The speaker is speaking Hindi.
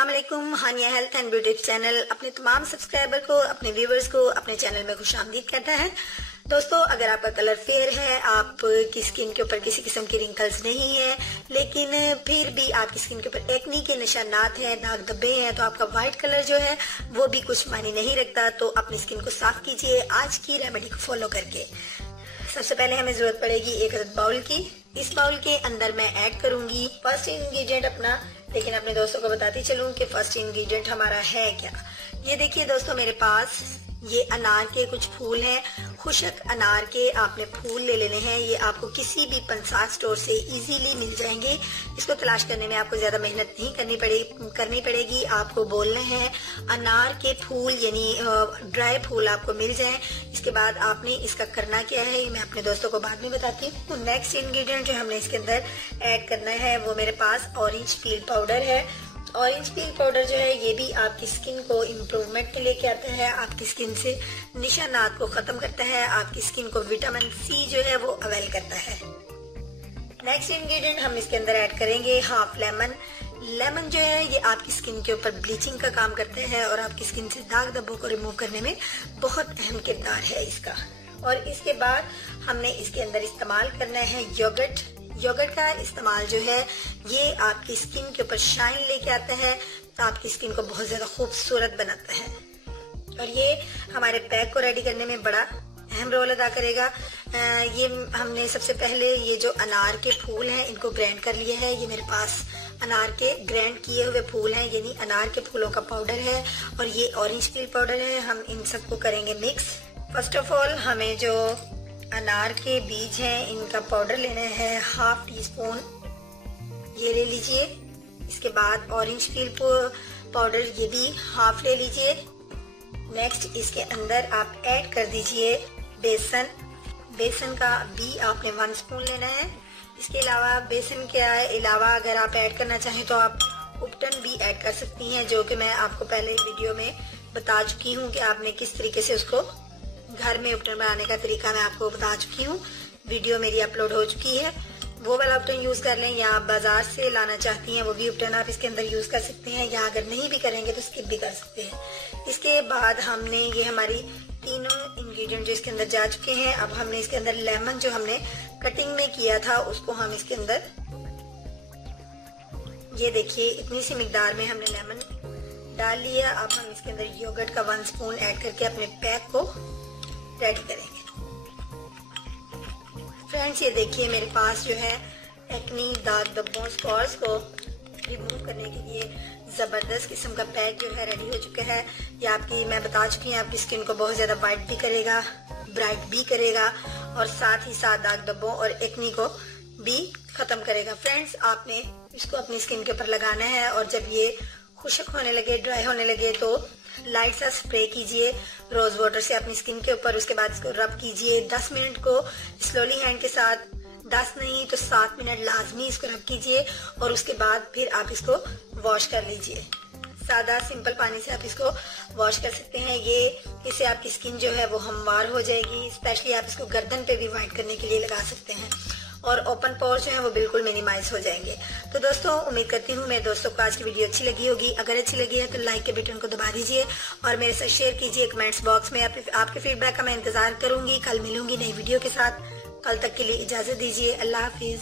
अस्सलाम वालेकुम। हानिया हेल्थ एंड ब्यूटी चैनल अपने तमाम सब्सक्राइबर को, अपने व्यूवर्स को अपने चैनल में खुशामदीद कहता है। दोस्तों, अगर आपका कलर फेयर है, आपकी स्किन के ऊपर किसी किस्म की रिंकल्स नहीं है, लेकिन फिर भी आपकी स्किन के ऊपर एक्नी के निशानात हैं, दाग धब्बे हैं, तो आपका व्हाइट कलर जो है वो भी कुछ मायने नहीं रखता। तो अपनी स्किन को साफ कीजिए आज की रेमेडी को फॉलो करके। सबसे पहले हमें जरूरत पड़ेगी एक अदद बाउल की। इस बाउल के अंदर मैं ऐड करूंगी फर्स्ट इंग्रेडिएंट अपना, लेकिन अपने दोस्तों को बताती चलूं कि फर्स्ट इंग्रेडिएंट हमारा है क्या। ये देखिए दोस्तों, मेरे पास ये अनार के कुछ फूल हैं। खुशक अनार के आपने फूल ले लेने हैं। ये आपको किसी भी पंसार स्टोर से इजीली मिल जाएंगे। इसको तलाश करने में आपको ज्यादा मेहनत नहीं करनी पड़ेगी। आपको बोलना है अनार के फूल, यानी ड्राई फूल आपको मिल जाए। इसके बाद आपने इसका करना क्या है मैं अपने दोस्तों को बाद में बताती हूँ। नेक्स्ट इंग्रेडिएंट जो हमने इसके अंदर ऐड करना है वो मेरे पास ऑरेंज पील पाउडर है। ऑरेंज पील पाउडर जो है ये भी आपकी स्किन को इम्प्रूवमेंट में लेके आता है, आपकी स्किन से निशानात को खत्म करता है, आपकी स्किन को विटामिन सी जो है वो अवेल करता है। नेक्स्ट इंग्रेडिएंट हम इसके अंदर ऐड करेंगे हाफ लेमन। लेमन जो है ये आपकी स्किन के ऊपर ब्लीचिंग का काम करता है और आपकी स्किन से दाग धब्बों को रिमूव करने में बहुत अहम किरदार है इसका। और इसके बाद हमने इसके अंदर इस्तेमाल करना है योगर्ट। योगर्ट का इस्तेमाल जो है ये आपकी स्किन के ऊपर शाइन लेके आता है, आपकी स्किन को बहुत ज्यादा खूबसूरत बनाता है और ये हमारे पैक को रेडी करने में बड़ा अहम रोल अदा करेगा। ये हमने सबसे पहले ये जो अनार के फूल हैं इनको ग्राइंड कर लिए है। ये मेरे पास अनार के ग्राइंड किए हुए फूल हैं, यानी अनार के फूलों का पाउडर है और ये ऑरेंज पील पाउडर है। हम इन सबको करेंगे मिक्स। फर्स्ट ऑफ ऑल हमें जो अनार के बीज हैं इनका पाउडर लेना है, हाफ टी स्पून ये ले लीजिए। इसके बाद ऑरेंज पील पाउडर ये भी हाफ ले लीजिए। नेक्स्ट इसके अंदर आप ऐड कर दीजिए बेसन। बेसन का भी आपने 1 स्पून लेना है। इसके अलावा बेसन के अलावा अगर आप ऐड करना चाहें तो आप उपटन भी ऐड कर सकती हैं, जो कि मैं आपको पहले वीडियो में बता चुकी हूँ कि आपने किस तरीके से उसको घर में उपटन बनाने का तरीका मैं आपको बता चुकी हूँ। वीडियो मेरी अपलोड हो चुकी है, वो वाला उपटन यूज कर लें, या आप बाजार से लाना चाहती हैं वो भी उपटन आप इसके अंदर यूज कर सकते हैं, या अगर नहीं भी करेंगे तो स्किप भी कर सकते हैं। इसके बाद हमने ये हमारी तीनों इंग्रेडिएंट जो इसके अंदर जा चुके हैं, अब हमने इसके अंदर लेमन जो हमने कटिंग में किया था उसको हम इसके अंदर, ये देखिए इतनी सी मिकदार में हमने लेमन डाल लिया। अब हम इसके अंदर योगर्ट का 1 स्पून ऐड करके अपने पैक को रेडी करेंगे। फ्रेंड्स, ये देखिए मेरे पास जो है एक्नी, दाग धब्बों, स्कॉर्स को रिमूव करने के लिए जबरदस्त किस्म का पैक जो है रेडी हो चुका है। ये आपकी, मैं बता चुकी हूँ, आपकी स्किन को बहुत ज्यादा वाइट भी करेगा, ब्राइट भी करेगा और साथ ही साथ दाग धब्बों और एक्नी को भी खत्म करेगा। फ्रेंड्स, आपने इसको अपनी स्किन के ऊपर लगाना है और जब ये खुशक होने लगे, ड्राई होने लगे तो लाइट सा स्प्रे कीजिए रोज वाटर से अपनी स्किन के ऊपर। उसके बाद इसको रब कीजिए 10 मिनट को स्लोली हैंड के साथ, 10 नहीं तो 7 मिनट लाजमी इसको रब कीजिए और उसके बाद फिर आप इसको वॉश कर लीजिए। सादा सिंपल पानी से आप इसको वॉश कर सकते हैं। ये इससे आपकी स्किन जो है वो हमवार हो जाएगी। स्पेशली आप इसको गर्दन पे भी व्हाइट करने के लिए लगा सकते हैं और ओपन पोर्स जो है वो बिल्कुल मिनिमाइज हो जाएंगे। तो दोस्तों, उम्मीद करती हूँ मेरे दोस्तों को आज की वीडियो अच्छी लगी होगी। अगर अच्छी लगी है तो लाइक के बटन को दबा दीजिए और मेरे साथ शेयर कीजिए कमेंट्स बॉक्स में। आपके फीडबैक का मैं इंतजार करूंगी। कल मिलूंगी नई वीडियो के साथ। कल तक के लिए इजाजत दीजिए। अल्लाह हाफिज।